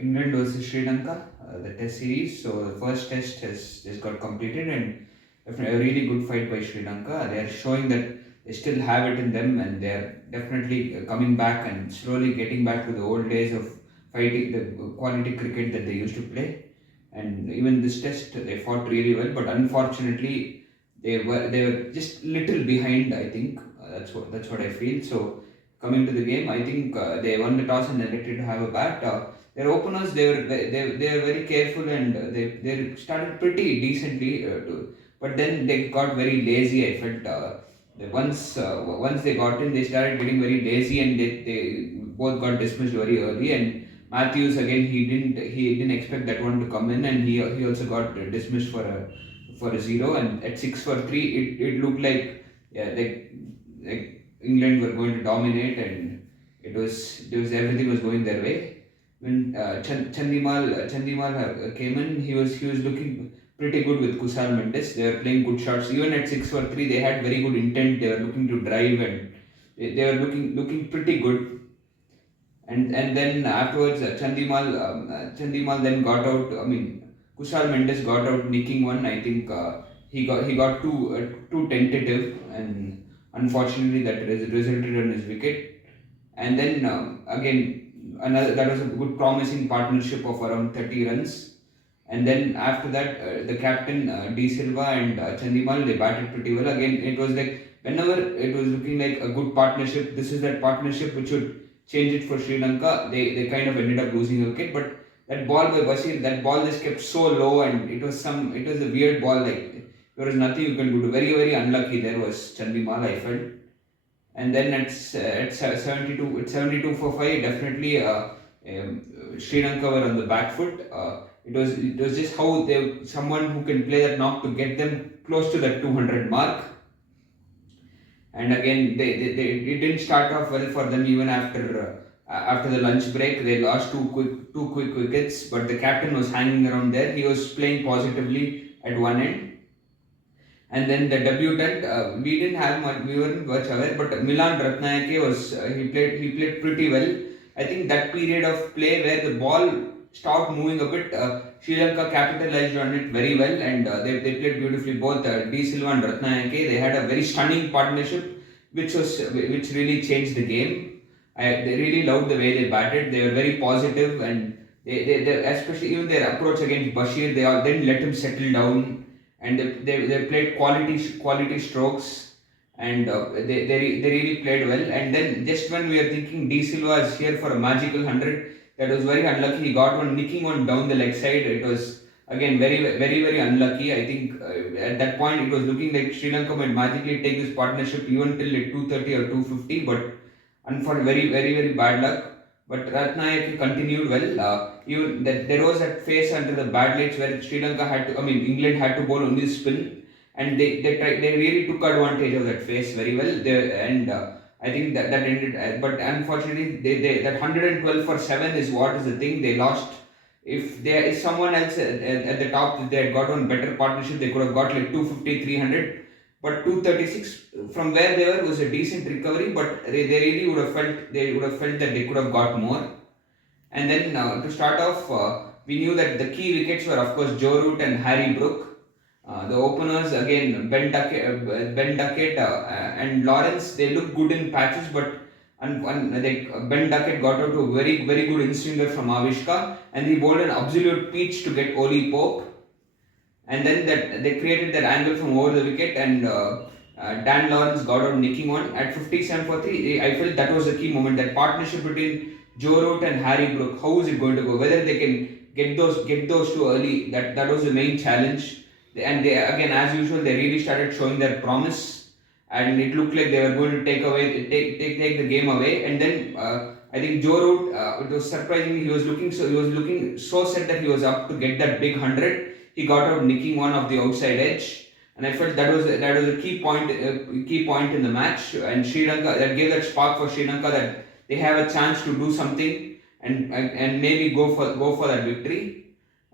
England versus Sri Lanka, the test series. So the first test has just got completed, and definitely a really good fight by Sri Lanka. They are showing that they still have it in them, and they are definitely coming back and slowly getting back to the old days of fighting the quality cricket that they used to play. And even this test, they fought really well, but unfortunately, they were just little behind. I think that's what I feel. So coming to the game, I think they won the toss and elected to have a bat. Their openers, they were very careful, and they started pretty decently. But then they got very lazy. I felt once they got in, they started getting very lazy, and they both got dismissed very early. And Matthews again, he didn't expect that one to come in, and he also got dismissed for a zero. And at 6 for 3, it looked like, yeah, like England were going to dominate, and it was everything was going their way. When Chandimal came in, he was looking pretty good with Kusal Mendes. They were playing good shots. Even at 6 for 3, they had very good intent. They were looking to drive, and they were looking pretty good. And then afterwards, Chandimal then got out. I mean, Kushal Mendes got out nicking one. I think he got too tentative, and unfortunately that resulted in his wicket. And then again, another that was a good promising partnership of around 30 runs. And then after that, the captain D Silva and Chandimal, they batted pretty well. Again, it was like whenever it was looking like a good partnership, this is that partnership which would change it for Sri Lanka. They kind of ended up losing a wicket, but that ball by Bashir, that ball just kept so low, and it was a weird ball. Like there was nothing you can do. Very unlucky there was Chandimal, I felt. And then at 72 for 5, definitely Sri Lanka were on the back foot. It was just how someone who can play that knock to get them close to that 200 mark. And again, it didn't start off well for them. Even after the lunch break, they lost two quick wickets, but the captain was hanging around there. He was playing positively at one end. And then the debutant, we didn't have much, we weren't much aware, but Milan Ratnayake he played pretty well. I think that period of play where the ball stopped moving a bit, Sri Lanka capitalized on it very well, and they played beautifully. Both D Silva and Ratnayake, they had a very stunning partnership, which really changed the game. They really loved the way they batted. They were very positive, and they especially even their approach against Bashir, they all didn't let him settle down, and they played quality strokes, and they really played well. And then just when we are thinking D Silva is here for a magical 100, that was very unlucky. He got one nicking one down the leg side. It was again very unlucky. I think at that point it was looking like Sri Lanka might magically take this partnership even till like 230 or 250, but unfortunately very bad luck. But Ratnayake continued well. Even that there was that phase under the bad lights where Sri Lanka had to, I mean England had to bowl only spin, and they really took advantage of that phase very well. And I think that ended, but unfortunately that 112 for 7 is what is the thing they lost. If there is someone else at the top, if they had got one better partnership, they could have got like 250, 300. But 236 from where they were was a decent recovery, but they really would have felt that they could have got more. And then to start off, we knew that the key wickets were of course Joe Root and Harry Brook. The openers again Ben Duckett and Lawrence, they look good in patches, but Ben Duckett got out to a very good in-swinger from Avishka, and he bowled an absolute peach to get Oli Pope. And then that they created that angle from over the wicket, and Dan Lawrence got out nicking one at 57 for 3. I felt that was a key moment. That partnership between Joe Root and Harry Brook, how is it going to go? Whether they can get those two early, that was the main challenge. And they again, as usual, they really started showing their promise, and it looked like they were going to take the game away. And then I think Joe Root, it was surprising. He was looking so set that he was up to get that big 100. He got out nicking one of the outside edge, and I felt that was a key point in the match. And Sri Lanka, that gave that spark for Sri Lanka, that they have a chance to do something, and maybe go for that victory.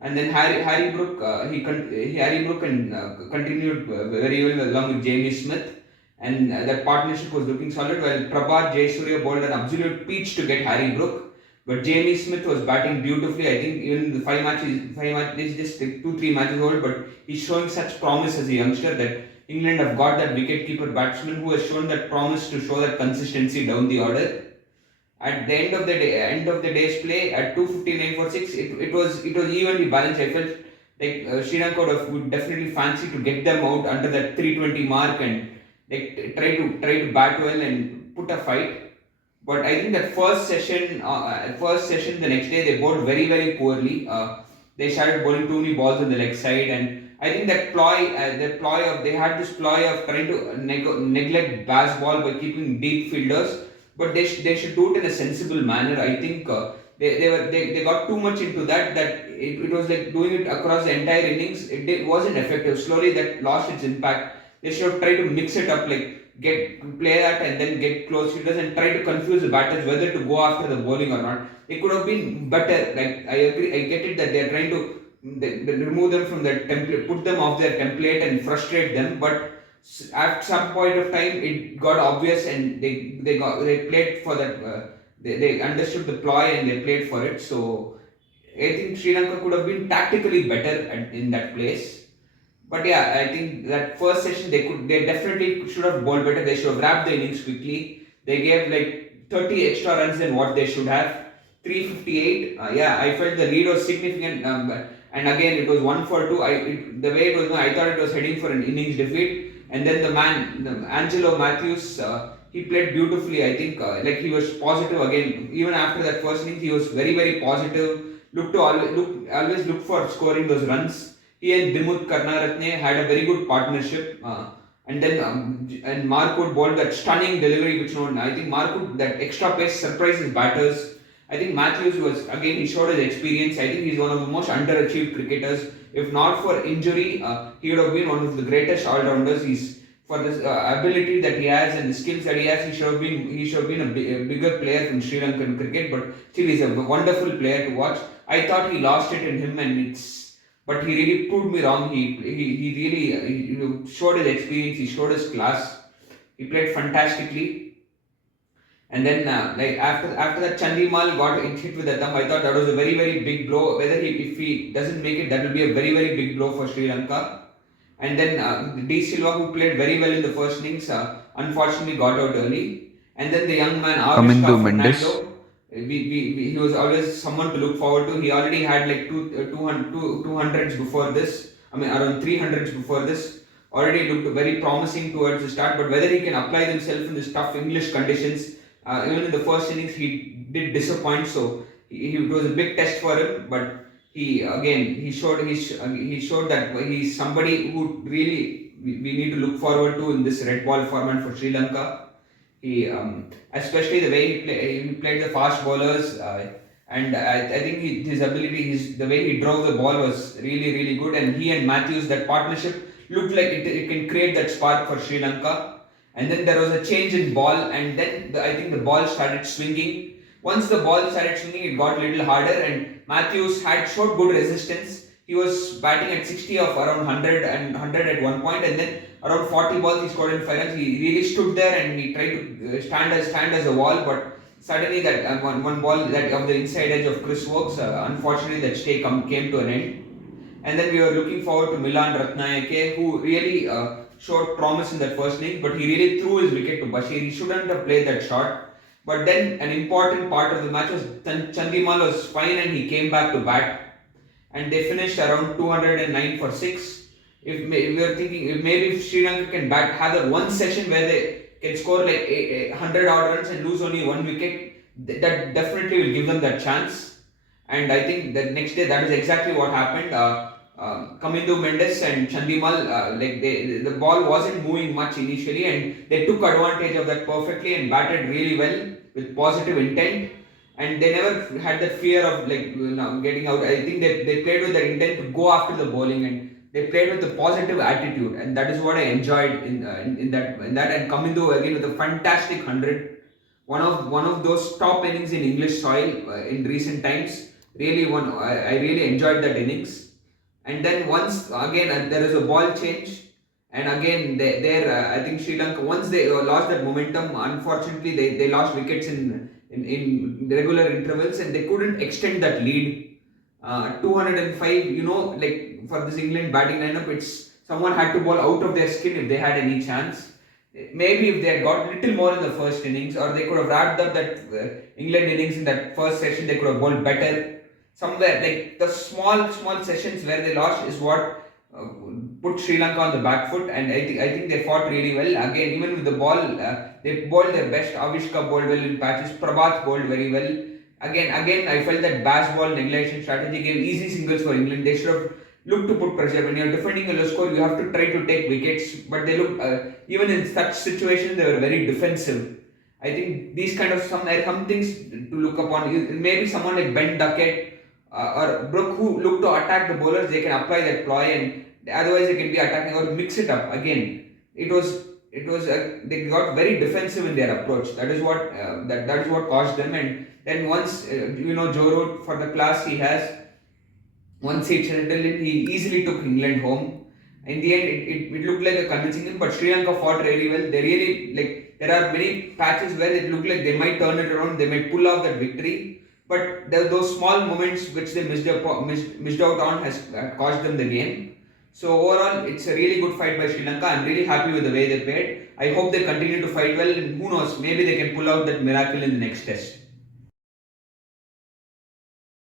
And then Harry Brook, Harry Brook continued very well along with Jamie Smith, and that partnership was looking solid. While Prabhat Jayasuriya bowled an absolute peach to get Harry Brook, But Jamie Smith was batting beautifully. I think even in the five matches, just like 2 3 matches old, but he's showing such promise as a youngster that England have got that wicket-keeper batsman who has shown that promise to show that consistency down the order. At the end of the day's play at 2:59 for six, it was evenly balanced. I felt like Sri Lanka would definitely fancy to get them out under that 320 mark and like try to bat well and put a fight. But I think that first session the next day they bowled very poorly. They started bowling too many balls on the leg side, and I think they had this ploy of trying to neglect Bass ball by keeping deep fielders, but they should do it in a sensible manner. I think they got too much into that it was like doing it across the entire innings. Wasn't effective. Slowly that lost its impact. They should have tried to mix it up, like get play that and then get close fielders and try to confuse the batters whether to go after the bowling or not. It could have been better. Like I agree, I get it that they are trying to they remove them from their template, put them off their template and frustrate them. But at some point of time, it got obvious and they played for that. They understood the ploy and they played for it. So I think Sri Lanka could have been tactically better in that place. But yeah, I think that first session they definitely should have bowled better. They should have wrapped the innings quickly. They gave like 30 extra runs than what they should have. 358. Yeah, I felt the lead was significant. And again, it was 1 for 2. The way it was going, I thought it was heading for an innings defeat. And then Angelo Matthews, he played beautifully. I think like he was positive again. Even after that first innings, he was very positive. Always look for scoring those runs. He and Dimuth Karnaratne had a very good partnership. And Mark bowled that stunning delivery, which no, I think Mark that extra pace surprises batters. I think Matthews was again he showed his experience. I think he's one of the most underachieved cricketers. If not for injury, he would have been one of the greatest all-rounders. He's for this ability that he has and the skills that he has, he should have been a bigger player in Sri Lankan cricket. But still, he's a wonderful player to watch. I thought he lost it in him, but he really proved me wrong. He really showed his experience. He showed his class. He played fantastically. And then, like after that, Chandimal got hit with the thumb. I thought that was a very big blow. If he doesn't make it, that will be a very big blow for Sri Lanka. And then D Silva, who played very well in the first innings, unfortunately got out early. And then the young man Kamindu Avishka Mendes. Fernando, he was always someone to look forward to. He already had like 200s before this. I mean, around 300s before this. Already looked very promising towards the start. But whether he can apply himself in this tough English conditions, even in the first innings, he did disappoint. So it was a big test for him. But he showed that he's somebody who really we need to look forward to in this red ball format for Sri Lanka. Especially the way he played the fast bowlers, and I think his ability, the way he drove the ball was really good. And he and Matthews, that partnership looked like it can create that spark for Sri Lanka. And then there was a change in ball, and then I think the ball started swinging. Once the ball started swinging, it got a little harder, and Matthews had showed good resistance. He was batting at 60 of around 100 at one point, and then around 40 balls he scored in 5 runs. He really stood there and he tried to stand as a wall, but suddenly that one ball that of the inside edge of Chris Wokes, unfortunately that stay came to an end. And then we were looking forward to Milan Ratnayake, who really showed promise in that first innings, but he really threw his wicket to Bashir. He shouldn't have played that shot. But then an important part of the match was Chandimal was fine and he came back to bat. And they finished around 209 for 6. If we are thinking, if Sri Lanka can have that one session where they can score like 100 odd runs and lose only one wicket, that definitely will give them that chance. And I think that next day that is exactly what happened. Kamindu Mendes and Chandimal, the ball wasn't moving much initially, and they took advantage of that perfectly and batted really well with positive intent. And they never had that fear of getting out. I think they played with that intent to go after the bowling, and they played with the positive attitude, and that is what I enjoyed in that. And Kamindu again with a fantastic 100, one of those top innings in English soil in recent times. Really I really enjoyed that innings. And then once again there is a ball change, And again, I think Sri Lanka, once they lost that momentum, unfortunately, they lost wickets in regular intervals, and they couldn't extend that lead. 205, like for this England batting lineup, it's someone had to bowl out of their skin if they had any chance. Maybe if they had got a little more in the first innings, or they could have wrapped up that England innings in that first session, they could have bowled better. Somewhere, like the small sessions where they lost is what uh, put Sri Lanka on the back foot, and I think they fought really well. Again, even with the ball, they bowled their best. Avishka bowled well in patches. Prabhat bowled very well. Again, I felt that bass ball neglection strategy gave easy singles for England. They should have looked to put pressure. When you're defending a low score, you have to try to take wickets. But they look even in such situations they were very defensive. I think these kind of some things to look upon. Maybe someone like Ben Duckett or Brook who look to attack the bowlers, they can apply that ploy, and otherwise they can be attacking or mix it up. Again, it was they got very defensive in their approach. That is what that is what caused them. And then once Joe Root, for the class he has, once he settled in, he easily took England home. In the end, it looked like a convincing win, but Sri Lanka fought really well. They really, like, there are many patches where it looked like they might turn it around, they might pull off that victory. But those small moments which they missed out on has cost them the game. So overall, it's a really good fight by Sri Lanka. I'm really happy with the way they played. I hope they continue to fight well, and who knows, maybe they can pull out that miracle in the next test.